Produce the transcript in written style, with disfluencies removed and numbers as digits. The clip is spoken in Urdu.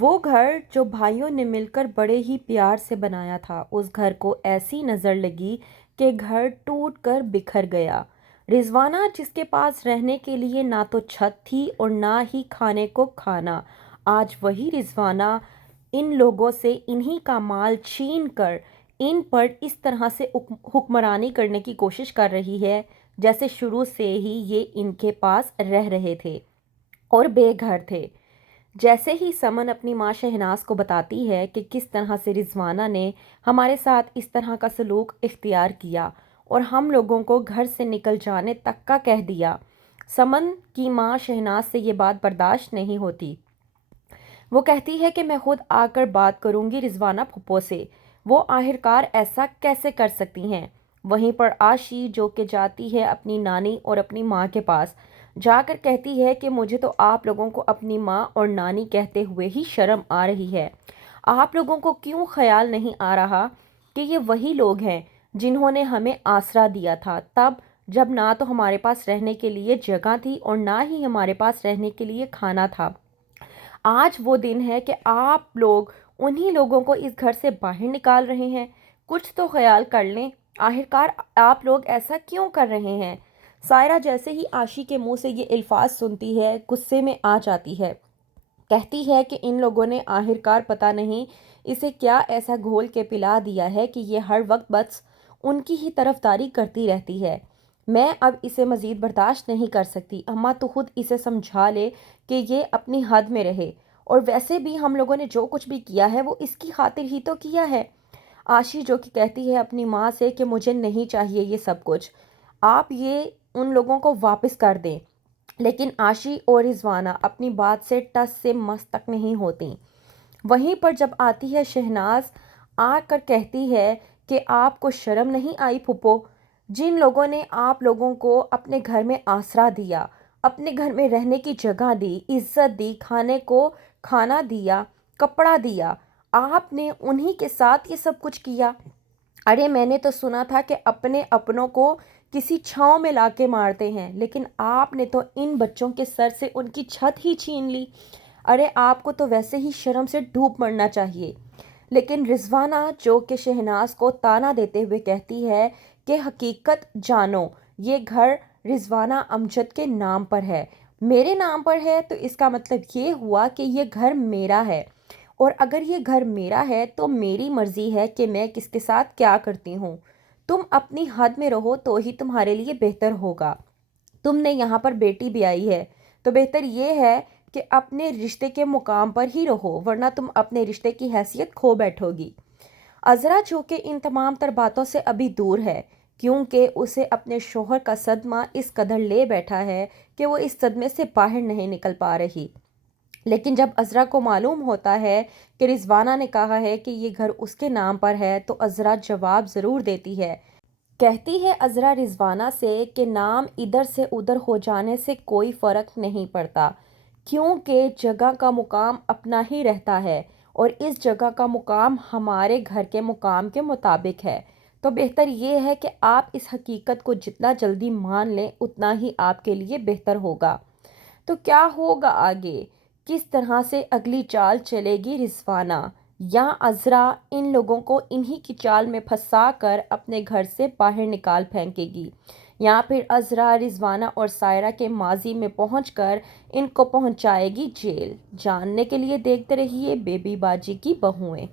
وہ گھر جو بھائیوں نے مل کر بڑے ہی پیار سے بنایا تھا، اس گھر کو ایسی نظر لگی کہ گھر ٹوٹ کر بکھر گیا۔ رضوانہ، جس کے پاس رہنے کے لیے نہ تو چھت تھی اور نہ ہی کھانے کو کھانا، آج وہی رضوانہ ان لوگوں سے انہی کا مال چھین کر ان پر اس طرح سے حکمرانی کرنے کی کوشش کر رہی ہے جیسے شروع سے ہی یہ ان کے پاس رہ رہے تھے اور بے گھر تھے۔ جیسے ہی سمن اپنی ماں شہناز کو بتاتی ہے کہ کس طرح سے رضوانہ نے ہمارے ساتھ اس طرح کا سلوک اختیار کیا اور ہم لوگوں کو گھر سے نکل جانے تک کا کہہ دیا، سمن کی ماں شہناز سے یہ بات برداشت نہیں ہوتی۔ وہ کہتی ہے کہ میں خود آ کر بات کروں گی رضوانہ پھپھو سے، وہ آخرکار ایسا کیسے کر سکتی ہیں۔ وہیں پر آشی جو کہ جاتی ہے اپنی نانی اور اپنی ماں کے پاس، جا کر کہتی ہے کہ مجھے تو آپ لوگوں کو اپنی ماں اور نانی کہتے ہوئے ہی شرم آ رہی ہے۔ آپ لوگوں کو کیوں خیال نہیں آ رہا کہ یہ وہی لوگ ہیں جنہوں نے ہمیں آسرا دیا تھا تب جب نہ تو ہمارے پاس رہنے کے لیے جگہ تھی اور نہ ہی ہمارے پاس رہنے کے لیے کھانا تھا۔ آج وہ دن ہے کہ آپ لوگ انہی لوگوں کو اس گھر سے باہر نکال رہے ہیں۔ کچھ تو خیال کر لیں، آخرکار آپ لوگ ایسا کیوں کر رہے ہیں؟ سائرہ جیسے ہی آشی کے منہ سے یہ الفاظ سنتی ہے، غصے میں آ جاتی ہے۔ کہتی ہے کہ ان لوگوں نے آخرکار پتہ نہیں اسے کیا ایسا گھول کے پلا دیا ہے کہ یہ ہر وقت بس ان کی ہی طرفداری کرتی رہتی ہے۔ میں اب اسے مزید برداشت نہیں کر سکتی۔ اماں تو خود اسے سمجھا لے کہ یہ اپنی حد میں رہے، اور ویسے بھی ہم لوگوں نے جو کچھ بھی کیا ہے وہ اس کی خاطر ہی تو کیا ہے۔ آشی جو کہ کہتی ہے اپنی ماں سے کہ مجھے نہیں چاہیے یہ سب کچھ، آپ یہ ان لوگوں کو واپس کر دیں، لیکن آشی اور رضوانہ اپنی بات سے ٹس سے مس تک نہیں ہوتی۔ وہیں پر جب آتی ہے شہناز، آ کر کہتی ہے کہ آپ کو شرم نہیں آئی پھپھو؟ جن لوگوں نے آپ لوگوں کو اپنے گھر میں آسرا دیا، اپنے گھر میں رہنے کی جگہ دی، عزت دی، کھانے کو کھانا دیا، کپڑا دیا، آپ نے انہی کے ساتھ یہ سب کچھ کیا۔ ارے میں نے تو سنا تھا کہ اپنے اپنوں کو کسی چھاؤں میں لا کے مارتے ہیں، لیکن آپ نے تو ان بچوں کے سر سے ان کی چھت ہی چھین لی۔ ارے آپ کو تو ویسے ہی شرم سے ڈوب مرنا چاہیے۔ لیکن رضوانہ جو کہ شہناز کو طعنہ دیتے ہوئے کہتی ہے کہ حقیقت جانو، یہ گھر رضوانہ امجد کے نام پر ہے، میرے نام پر ہے، تو اس کا مطلب یہ ہوا کہ یہ گھر میرا ہے، اور اگر یہ گھر میرا ہے تو میری مرضی ہے کہ میں کس کے ساتھ کیا کرتی ہوں۔ تم اپنی حد میں رہو تو ہی تمہارے لیے بہتر ہوگا۔ تم نے یہاں پر بیٹی بھی آئی ہے تو بہتر یہ ہے کہ اپنے رشتے کے مقام پر ہی رہو، ورنہ تم اپنے رشتے کی حیثیت کھو بیٹھو گی۔ عذرا جو کہ ان تمام تر باتوں سے ابھی دور ہے، کیونکہ اسے اپنے شوہر کا صدمہ اس قدر لے بیٹھا ہے کہ وہ اس صدمے سے باہر نہیں نکل پا رہی۔ لیکن جب عذرا کو معلوم ہوتا ہے کہ رضوانہ نے کہا ہے کہ یہ گھر اس کے نام پر ہے تو عذرا جواب ضرور دیتی ہے۔ کہتی ہے عذرا رضوانہ سے کہ نام ادھر سے ادھر ہو جانے سے کوئی فرق نہیں پڑتا، کیونکہ جگہ کا مقام اپنا ہی رہتا ہے، اور اس جگہ کا مقام ہمارے گھر کے مقام کے مطابق ہے، تو بہتر یہ ہے کہ آپ اس حقیقت کو جتنا جلدی مان لیں اتنا ہی آپ کے لیے بہتر ہوگا۔ تو کیا ہوگا آگے؟ کس طرح سے اگلی چال چلے گی رضوانہ یا عذرا ان لوگوں کو انہی کی چال میں پھنسا کر اپنے گھر سے باہر نکال پھینکے گی، یا پھر عذرا رضوانہ اور سائرہ کے ماضی میں پہنچ کر ان کو پہنچائے گی جیل؟ جاننے کے لیے دیکھتے رہیے بیبی باجی کی بہوئیں۔